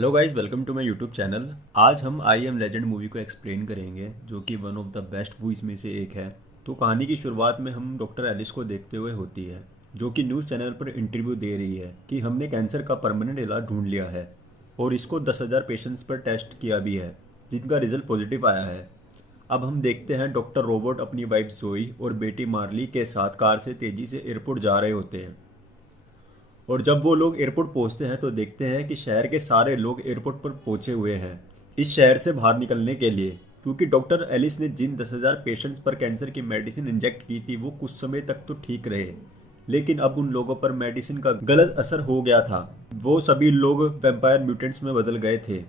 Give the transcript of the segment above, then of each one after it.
Hello guys, welcome to my YouTube channel. आज हम I Am Legend movie को explain करेंगे, जो कि one of the best movies में से एक है। तो कहानी की शुरुआत में हम डॉक्टर एलिस को देखते हुए होती है, जो कि न्यूज़ चैनल पर इंटरव्यू दे रही है कि हमने कैंसर का परमानेंट इलाज ढूंढ लिया है और इसको 10,000 पेशेंट्स पर टेस्ट किया भी है, जिनका रिजल्ट पॉजिटिव आया है। अब हम देखते हैं डॉक्टर रोबोट अपनी वाइफ जोई और बेटी मार्ली के साथ कार से तेज़ी से एयरपोर्ट जा रहे होते हैं। और जब वो लोग एयरपोर्ट पहुंचते हैं तो देखते हैं कि शहर के सारे लोग एयरपोर्ट पर पहुंचे हुए हैं इस शहर से बाहर निकलने के लिए, क्योंकि डॉक्टर एलिस ने जिन 10,000 पेशेंट्स पर कैंसर की मेडिसिन इंजेक्ट की थी वो कुछ समय तक तो ठीक रहे, लेकिन अब उन लोगों पर मेडिसिन का गलत असर हो गया था। वो सभी लोग वैम्पायर म्यूटेंट्स में बदल गए थे।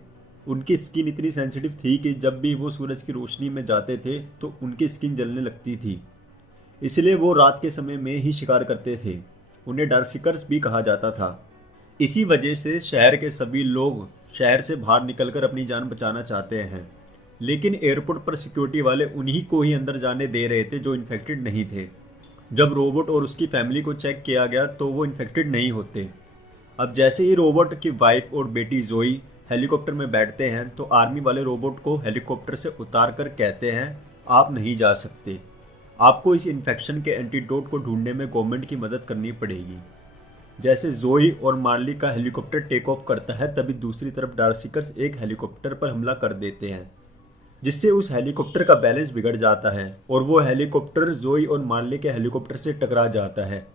उनकी स्किन इतनी सेंसिटिव थी कि जब भी वो सूरज की रोशनी में जाते थे तो उनकी स्किन जलने लगती थी। इसलिए वो रात के समय में ही शिकार करते थे। उन्हें डार्कसीकर्स भी कहा जाता था। इसी वजह से शहर के सभी लोग शहर से बाहर निकलकर अपनी जान बचाना चाहते हैं, लेकिन एयरपोर्ट पर सिक्योरिटी वाले उन्हीं को ही अंदर जाने दे रहे थे जो इन्फेक्टेड नहीं थे। जब रोबोट और उसकी फैमिली को चेक किया गया तो वो इन्फेक्टेड नहीं होते। अब जैसे ही रोबोट की वाइफ और बेटी जोई हेलीकॉप्टर में बैठते हैं तो आर्मी वाले रोबोट को हेलीकॉप्टर से उतार कर कहते हैं, आप नहीं जा सकते। आपको इस इन्फेक्शन के एंटीडोट को ढूंढने में गवर्नमेंट की मदद करनी पड़ेगी। जैसे जोई और मार्ली का हेलीकॉप्टर टेक ऑफ करता है, तभी दूसरी तरफ डार्कसीकर्स एक हेलीकॉप्टर पर हमला कर देते हैं, जिससे उस हेलीकॉप्टर का बैलेंस बिगड़ जाता है और वो हेलीकॉप्टर जोई और मार्ली के हेलीकॉप्टर से टकरा जाता है,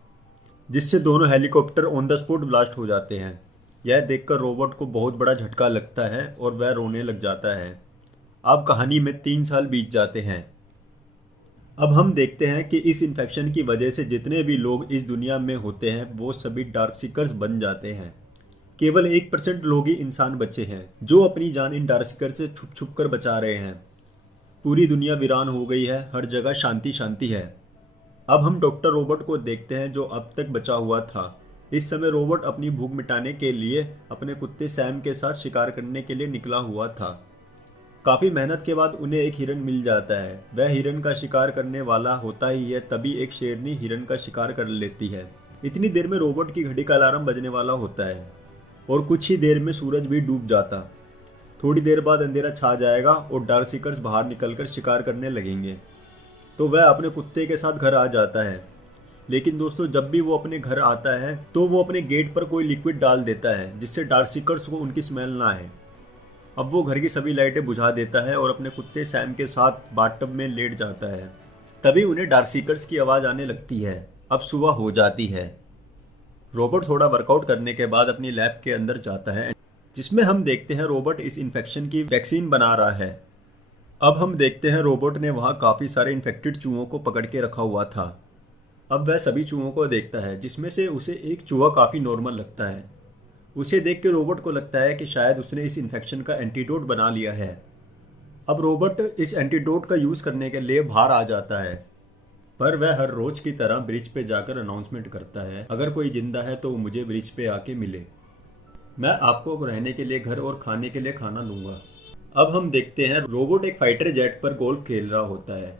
जिससे दोनों helicopter on the spot blast हो जाते हैं। यह देखकर रोबोट को बहुत बड़ा झटका लगता है और वह रोने लग जाता है। अब कहानी में 3 साल बीत जाते हैं। अब हम देखते हैं कि इस इन्फेक्शन की वजह से जितने भी लोग इस दुनिया में होते हैं वो सभी डार्क सीकर्स बन जाते हैं। केवल 1% लोग ही इंसान बचे हैं जो अपनी जान इन डार्क सीकर से छुप छुप कर बचा रहे हैं। पूरी दुनिया वीरान हो गई है, हर जगह शांति शांति है। अब हम डॉक्टर रोबोट को देखते हैं जो अब तक बचा हुआ था। इस समय रोबोट अपनी भूख मिटाने के लिए अपने कुत्ते सैम के साथ शिकार करने के लिए निकला हुआ था। काफी मेहनत के बाद उन्हें एक हिरन मिल जाता है। वह हिरन का शिकार करने वाला होता ही है, तभी एक शेरनी हिरन का शिकार कर लेती है। इतनी देर में रोबोट की घड़ी का अलार्म बजने वाला होता है और कुछ ही देर में सूरज भी डूब जाता। थोड़ी देर बाद अंधेरा छा जाएगा और डार्क सीकर्स बाहर निकलकर शिकार करने लगेंगे। तो वह अपने कुत्ते के साथ घर आ जाता है। लेकिन दोस्तों, जब भी वो अपने घर आता है तो वो अपने गेट पर कोई लिक्विड डाल देता है, जिससे डार्क सीकर्स को उनकी स्मेल ना आए। अब वो घर की सभी लाइटें बुझा देता है और अपने कुत्ते सैम के साथ बाथटब में लेट जाता है। तभी उन्हें डार्क सीकर्स की आवाज़ आने लगती है। अब सुबह हो जाती है। रोबोट थोड़ा वर्कआउट करने के बाद अपनी लैब के अंदर जाता है, जिसमें हम देखते हैं रोबोट इस इन्फेक्शन की वैक्सीन बना रहा है। अब हम देखते हैं रोबोट ने वहाँ काफ़ी सारे इन्फेक्टेड चूहों को पकड़ के रखा हुआ था। अब वह सभी चूहों को देखता है, जिसमें से उसे एक चूहा काफ़ी नॉर्मल लगता है। उसे देख के रोबोट को लगता है कि शायद उसने इस इन्फेक्शन का एंटीडोट बना लिया है। अब रोबोट इस एंटीडोट का यूज़ करने के लिए बाहर आ जाता है, पर वह हर रोज की तरह ब्रिज पे जाकर अनाउंसमेंट करता है, अगर कोई जिंदा है तो मुझे ब्रिज पे आके मिले। मैं आपको रहने के लिए घर और खाने के लिए खाना दूंगा। अब हम देखते हैं रोबोट एक फाइटर जेट पर गोल्फ खेल रहा होता है।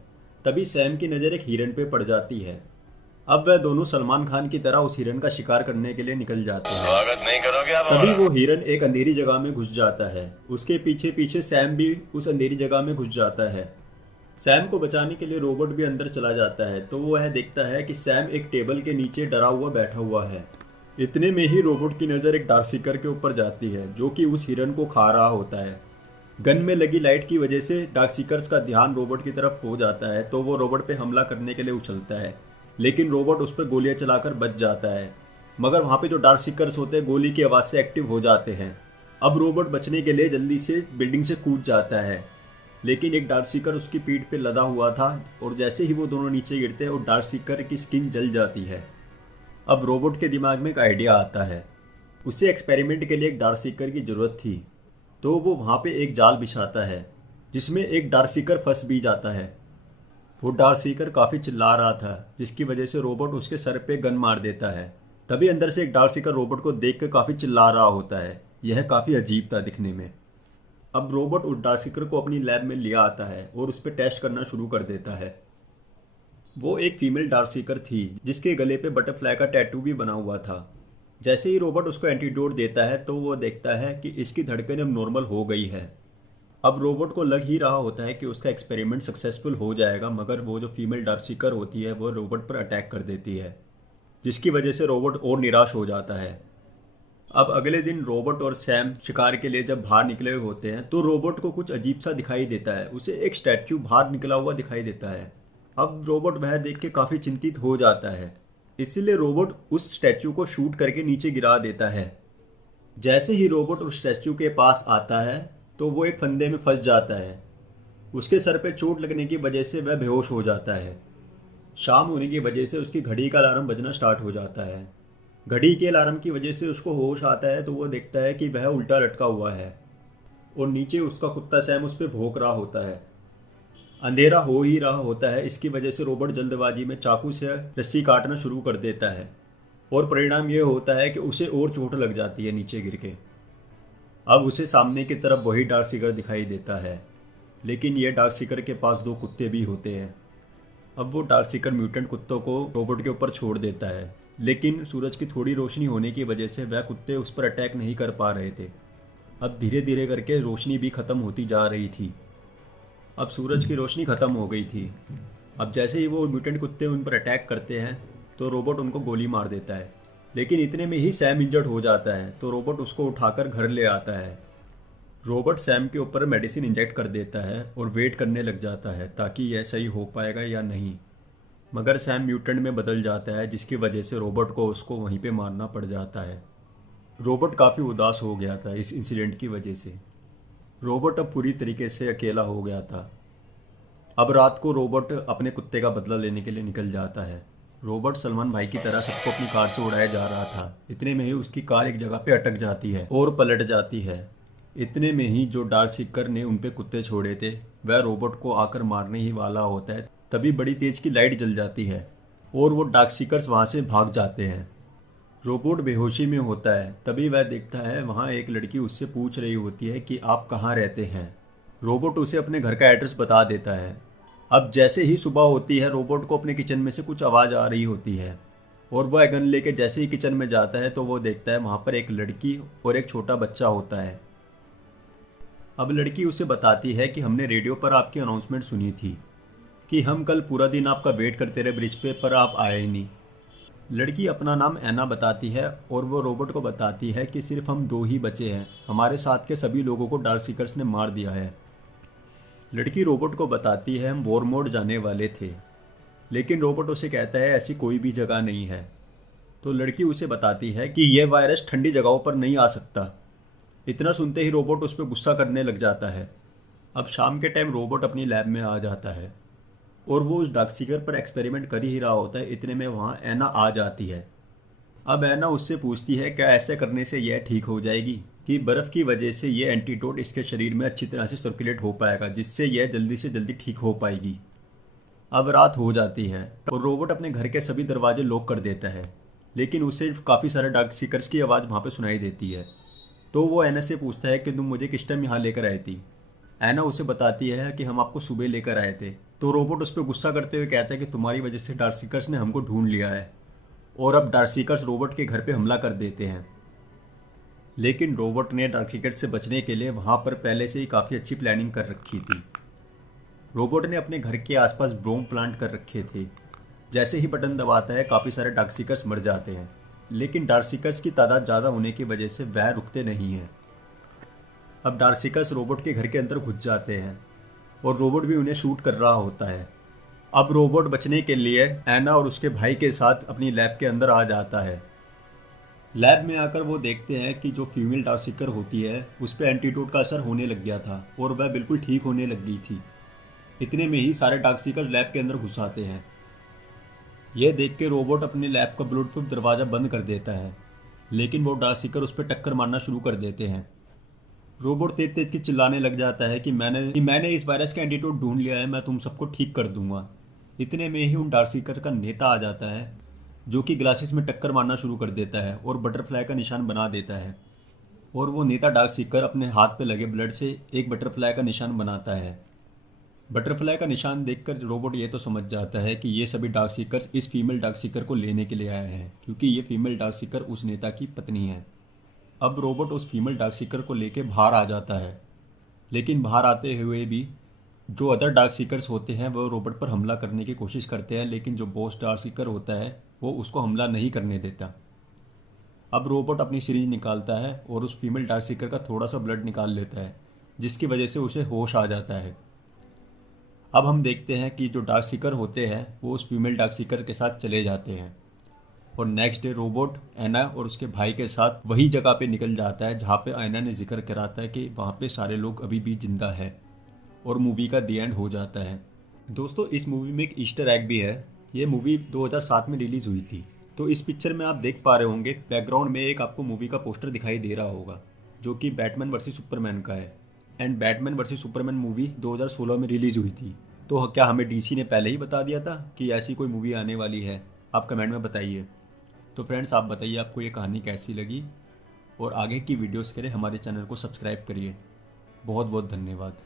तभी सैम की नज़र एक हिरन पे पड़ जाती है। अब वह दोनों सलमान खान की तरह उस हिरन का शिकार करने के लिए निकल जाते हैं। स्वागत नहीं करोगे आप? तभी वो हिरन एक अंधेरी जगह में घुस जाता है। उसके पीछे पीछे सैम भी उस अंधेरी जगह में घुस जाता है। सैम को बचाने के लिए रोबोट भी अंदर चला जाता है, तो वह देखता है कि सैम एक टेबल के नीचे डरा हुआ बैठा हुआ है। इतने में ही रोबोट की नज़र एक डार्क सीकर के ऊपर जाती है, जो कि उस हिरन को खा रहा होता है। गन में लगी लाइट की वजह से डार्क सीकर्स का ध्यान रोबोट की तरफ हो जाता है, तो वो रोबोट पे हमला करने के लिए उछलता है, लेकिन रोबोट उस पर गोलियां चलाकर बच जाता है। मगर वहाँ पे जो डार्क सीकर्स होते हैं गोली की आवाज़ से एक्टिव हो जाते हैं। अब रोबोट बचने के लिए जल्दी से बिल्डिंग से कूद जाता है, लेकिन एक डार्क सीकर उसकी पीठ पे लदा हुआ था और जैसे ही वो दोनों नीचे गिरते हैं और डार्क सीकर की स्किन जल जाती है। अब रोबोट के दिमाग में एक आइडिया आता है। उसे एक्सपेरिमेंट के लिए एक डार्क सीकर की ज़रूरत थी, तो वो वहाँ पे एक जाल बिछाता है, जिसमें एक डार्क सीकर फंस भी जाता है। वो डार्क सीकर काफ़ी चिल्ला रहा था, जिसकी वजह से रोबोट उसके सर पे गन मार देता है। तभी अंदर से एक डार्क सीकर रोबोट को देख कर काफ़ी चिल्ला रहा होता है। यह काफ़ी अजीब था दिखने में। अब रोबोट उस डार्क सीकर को अपनी लैब में लिया आता है और उस पर टेस्ट करना शुरू कर देता है। वो एक फीमेल डार्क सीकर थी, जिसके गले पे बटरफ्लाई का टैटू भी बना हुआ था। जैसे ही रोबोट उसको एंटीडोट देता है तो वो देखता है कि इसकी धड़कन अब नॉर्मल हो गई है। अब रोबोट को लग ही रहा होता है कि उसका एक्सपेरिमेंट सक्सेसफुल हो जाएगा, मगर वो जो फीमेल डार्क सीकर होती है वो रोबोट पर अटैक कर देती है, जिसकी वजह से रोबोट और निराश हो जाता है। अब अगले दिन रोबोट और सैम शिकार के लिए जब बाहर निकले हुए होते हैं तो रोबोट को कुछ अजीब सा दिखाई देता है। उसे एक स्टैच्यू बाहर निकला हुआ दिखाई देता है। अब रोबोट वह देख के काफ़ी चिंतित हो जाता है, इसीलिए रोबोट उस स्टैच्यू को शूट करके नीचे गिरा देता है। जैसे ही रोबोट उस स्टैच्यू के पास आता है तो वो एक फंदे में फंस जाता है। उसके सर पे चोट लगने की वजह से वह बेहोश हो जाता है। शाम होने की वजह से उसकी घड़ी का अलार्म बजना स्टार्ट हो जाता है। घड़ी के अलार्म की वजह से उसको होश आता है तो वो देखता है कि वह उल्टा लटका हुआ है और नीचे उसका कुत्ता सैम उस पर भौंक रहा होता है। अंधेरा हो ही रहा होता है, इसकी वजह से रोबोट जल्दबाजी में चाकू से रस्सी काटना शुरू कर देता है और परिणाम यह होता है कि उसे और चोट लग जाती है नीचे गिर के। अब उसे सामने की तरफ वही डार्क सीकर दिखाई देता है, लेकिन यह डार्क सीकर के पास दो कुत्ते भी होते हैं। अब वो डार्क सीकर म्यूटेंट कुत्तों को रोबोट के ऊपर छोड़ देता है, लेकिन सूरज की थोड़ी रोशनी होने की वजह से वह कुत्ते उस पर अटैक नहीं कर पा रहे थे। अब धीरे धीरे करके रोशनी भी ख़त्म होती जा रही थी। अब सूरज की रोशनी ख़त्म हो गई थी। अब जैसे ही वो म्यूटेंट कुत्ते उन पर अटैक करते हैं तो रोबोट उनको गोली मार देता है, लेकिन इतने में ही सैम इंजर्ड हो जाता है तो रोबोट उसको उठाकर घर ले आता है। रोबोट सैम के ऊपर मेडिसिन इंजेक्ट कर देता है और वेट करने लग जाता है ताकि यह सही हो पाएगा या नहीं, मगर सैम म्यूटेंट में बदल जाता है, जिसकी वजह से रोबोट को उसको वहीं पे मारना पड़ जाता है। रोबोट काफ़ी उदास हो गया था इस इंसिडेंट की वजह से। रोबोट अब पूरी तरीके से अकेला हो गया था। अब रात को रोबोट अपने कुत्ते का बदला लेने के लिए निकल जाता है। रोबोट सलमान भाई की तरह सबको अपनी कार से उड़ाया जा रहा था। इतने में ही उसकी कार एक जगह पे अटक जाती है और पलट जाती है। इतने में ही जो डार्क सीकर ने उन पे कुत्ते छोड़े थे वह रोबोट को आकर मारने ही वाला होता है। तभी बड़ी तेज की लाइट जल जाती है और वो डार्क सीकर्स वहाँ से भाग जाते हैं। रोबोट बेहोशी में होता है। तभी वह देखता है वहाँ एक लड़की उससे पूछ रही होती है कि आप कहाँ रहते हैं। रोबोट उसे अपने घर का एड्रेस बता देता है। अब जैसे ही सुबह होती है रोबोट को अपने किचन में से कुछ आवाज़ आ रही होती है और वह गन लेके जैसे ही किचन में जाता है तो वो देखता है वहाँ पर एक लड़की और एक छोटा बच्चा होता है। अब लड़की उसे बताती है कि हमने रेडियो पर आपकी अनाउंसमेंट सुनी थी कि हम कल पूरा दिन आपका वेट करते रहे ब्रिज पे, पर आप आए ही नहीं। लड़की अपना नाम ऐना बताती है और वो रोबोट को बताती है कि सिर्फ हम दो ही बचे हैं, हमारे साथ के सभी लोगों को डार्क सीकर्स ने मार दिया है। लड़की रोबोट को बताती है हम वॉरमोड जाने वाले थे, लेकिन रोबोट उसे कहता है ऐसी कोई भी जगह नहीं है। तो लड़की उसे बताती है कि यह वायरस ठंडी जगहों पर नहीं आ सकता। इतना सुनते ही रोबोट उस पर गुस्सा करने लग जाता है। अब शाम के टाइम रोबोट अपनी लैब में आ जाता है और वो उस डार्क सीकर पर एक्सपेरिमेंट कर ही रहा होता है। इतने में वहाँ ऐना आ जाती है। अब ऐना उससे पूछती है क्या ऐसे करने से यह ठीक हो जाएगी कि बर्फ़ की वजह से ये एंटीडोट इसके शरीर में अच्छी तरह से सर्कुलेट हो पाएगा, जिससे यह जल्दी से जल्दी ठीक हो पाएगी। अब रात हो जाती है और रोबोट अपने घर के सभी दरवाजे लॉक कर देता है, लेकिन उसे काफ़ी सारे डार्क सीकर्स की आवाज़ वहाँ पर सुनाई देती है। तो वो ऐना से पूछता है कि तुम मुझे किस टाइम यहाँ लेकर आई थी। ऐना उसे बताती है कि हम आपको सुबह लेकर आए थे। तो रोबोट उस पर गुस्सा करते हुए कहता है कि तुम्हारी वजह से डार्क सीकर्स ने हमको ढूंढ लिया है और अब डार्क सीकर्स रोबोट के घर पे हमला कर देते हैं। लेकिन रोबोट ने डार्क सीकर्स से बचने के लिए वहाँ पर पहले से ही काफ़ी अच्छी प्लानिंग कर रखी थी। रोबोट ने अपने घर के आसपास बॉम्ब प्लांट कर रखे थे। जैसे ही बटन दबाता है काफ़ी सारे डार्क सीकर्स मर जाते हैं, लेकिन डार्क सीकर्स की तादाद ज़्यादा होने की वजह से वह रुकते नहीं हैं। अब डार्क सीकर्स रोबोट के घर के अंदर घुस जाते हैं और रोबोट भी उन्हें शूट कर रहा होता है। अब रोबोट बचने के लिए ऐना और उसके भाई के साथ अपनी लैब के अंदर आ जाता है। लैब में आकर वो देखते हैं कि जो फीमेल डार्क सीकर होती है उस पर एंटीडोट का असर होने लग गया था और वह बिल्कुल ठीक होने लग गई थी। इतने में ही सारे डार्क सीकर लैब के अंदर घुस आते हैं। यह देख के रोबोट अपने लैब का ब्लूटूथ दरवाज़ा बंद कर देता है, लेकिन वो डार्क सीकर उस पर टक्कर मारना शुरू कर देते हैं। रोबोट तेज तेज की चिल्लाने लग जाता है कि मैंने इस वायरस का एंटीडोट ढूंढ लिया है, मैं तुम सबको ठीक कर दूंगा। इतने में ही उन डार्क सीकर का नेता आ जाता है जो कि ग्लासेस में टक्कर मारना शुरू कर देता है और बटरफ्लाई का निशान बना देता है। और वो नेता डार्क सीकर अपने हाथ पे लगे ब्लड से एक बटरफ्लाई का निशान बनाता है। बटरफ्लाई का निशान देखकर रोबोट ये तो समझ जाता है कि ये सभी डार्क सीकर इस फीमेल डार्क सीकर को लेने के लिए आए हैं, क्योंकि ये फीमेल डार्क सीकर उस नेता की पत्नी है। अब रोबोट उस फीमेल डार्क सीकर को लेके बाहर आ जाता है, लेकिन बाहर आते हुए भी जो अदर डार्क सीकर्स होते हैं वो रोबोट पर हमला करने की कोशिश करते हैं, लेकिन जो बॉस डार्क सीकर होता है वो उसको हमला नहीं करने देता। अब रोबोट अपनी सीरीज निकालता है और उस फीमेल डार्क सीकर का थोड़ा सा ब्लड निकाल लेता है, जिसकी वजह से उसे होश आ जाता है। अब हम देखते हैं कि जो डार्क सीकर होते हैं वो उस फीमेल डार्क सीकर के साथ चले जाते हैं, और नेक्स्ट डे रोबोट ऐना और उसके भाई के साथ वही जगह पे निकल जाता है जहाँ पे ऐना ने जिक्र करा था कि वहाँ पे सारे लोग अभी भी जिंदा है, और मूवी का दी एंड हो जाता है। दोस्तों, इस मूवी में एक ईस्टर एग भी है। ये मूवी 2007 में रिलीज़ हुई थी। तो इस पिक्चर में आप देख पा रहे होंगे बैकग्राउंड में एक आपको मूवी का पोस्टर दिखाई दे रहा होगा, जो कि बैटमैन वर्सेस सुपरमैन का है। And Batman versus Superman movie 2016 में रिलीज़ हुई थी। तो क्या हमें डीसी ने पहले ही बता दिया था कि ऐसी कोई मूवी आने वाली है? आप कमेंट में बताइए। तो फ्रेंड्स, आप बताइए आपको ये कहानी कैसी लगी, और आगे की वीडियोस के लिए हमारे चैनल को सब्सक्राइब करिए। बहुत बहुत धन्यवाद।